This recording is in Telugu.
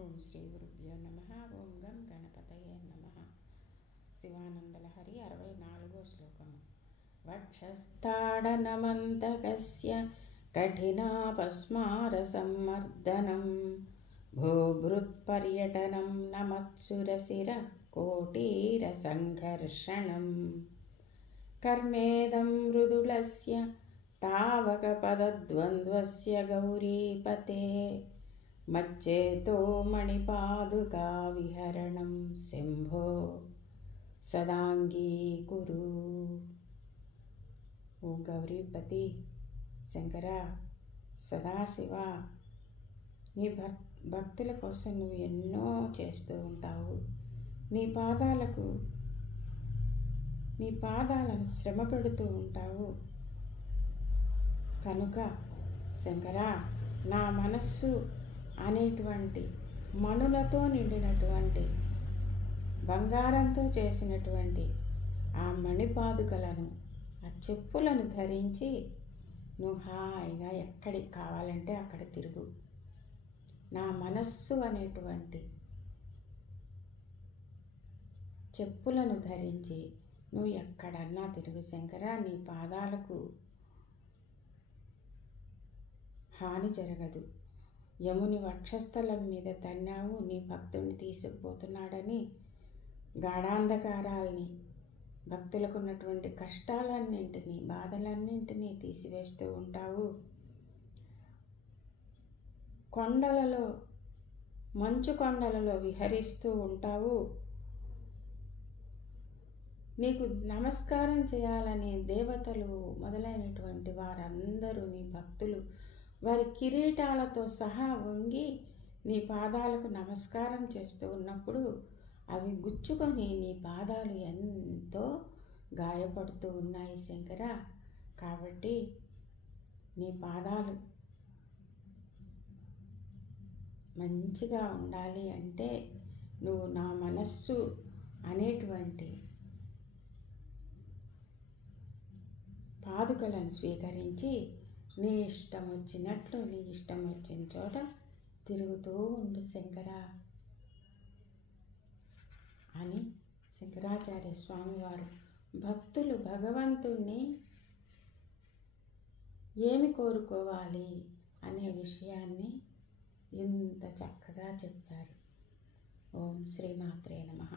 ఓం శ్రీ గురుభ్యో నమః. ఓం గం గణపతయే నమః. శివానందలహరి 64వ శ్లోకము. వక్షస్థాడనమంతకస్య కఠినాపస్మారసమ్మర్దనం భూభృత్పర్యటనం నమత్సురశిర కోటీరసంఘర్షణం కర్మేదం మృదులస్య తావకపదద్వంద్వస్య గౌరీపతే మచ్చేతో మణిపాదుకా విహరణం శంభో సదాంగీకురు. ఓ గౌరీపతి శంకర సదాశివ, నీ భక్తుల కోసం నువ్వు ఎన్నో చేస్తూ ఉంటావు. నీ పాదాలను శ్రమ పెడుతూ ఉంటావు. కనుక శంకర, నా మనస్సు అనేటువంటి మణులతో నిండినటువంటి బంగారంతో చేసినటువంటి ఆ మణిపాదుకలను, ఆ చెప్పులను ధరించి నువ్వు హాయిగా ఎక్కడికి కావాలంటే అక్కడ తిరుగు. నా మనస్సు అనేటువంటి చెప్పులను ధరించి నువ్వు ఎక్కడన్నా తిరుగు శంకర. నీ పాదాలకు హాని జరగదు. యముని వక్షస్థలం మీద తన్నావు, నీ భక్తుడిని తీసుకుపోతున్నాడని గాఢాంధకారాల్ని, భక్తులకు ఉన్నటువంటి కష్టాలన్నింటినీ, బాధలన్నింటినీ తీసివేస్తూ ఉంటావు. కొండలలో, మంచు కొండలలో విహరిస్తూ ఉంటావు. నీకు నమస్కారం చేయాలని దేవతలు మొదలైనటువంటి వారందరూ, నీ భక్తులు వారి కిరీటాలతో సహా వంగి నీ పాదాలకు నమస్కారం చేస్తూ ఉన్నప్పుడు అవి గుచ్చుకొని నీ పాదాలు ఎంతో గాయపడుతూ ఉన్నాయి శంకర. కాబట్టి నీ పాదాలు మంచిగా ఉండాలి అంటే నువ్వు నా మనస్సు అనేటువంటి పాదుకలను స్వీకరించి నీ ఇష్టం వచ్చినట్లు, నీ ఇష్టం వచ్చిన చోట తిరుగుతూ ఉండు శంకర అని శంకరాచార్య స్వామివారు భక్తులు భగవంతుణ్ణి ఏమి కోరుకోవాలి అనే విషయాన్ని ఇంత చక్కగా చెప్పారు. ఓం శ్రీమాత్రే నమః.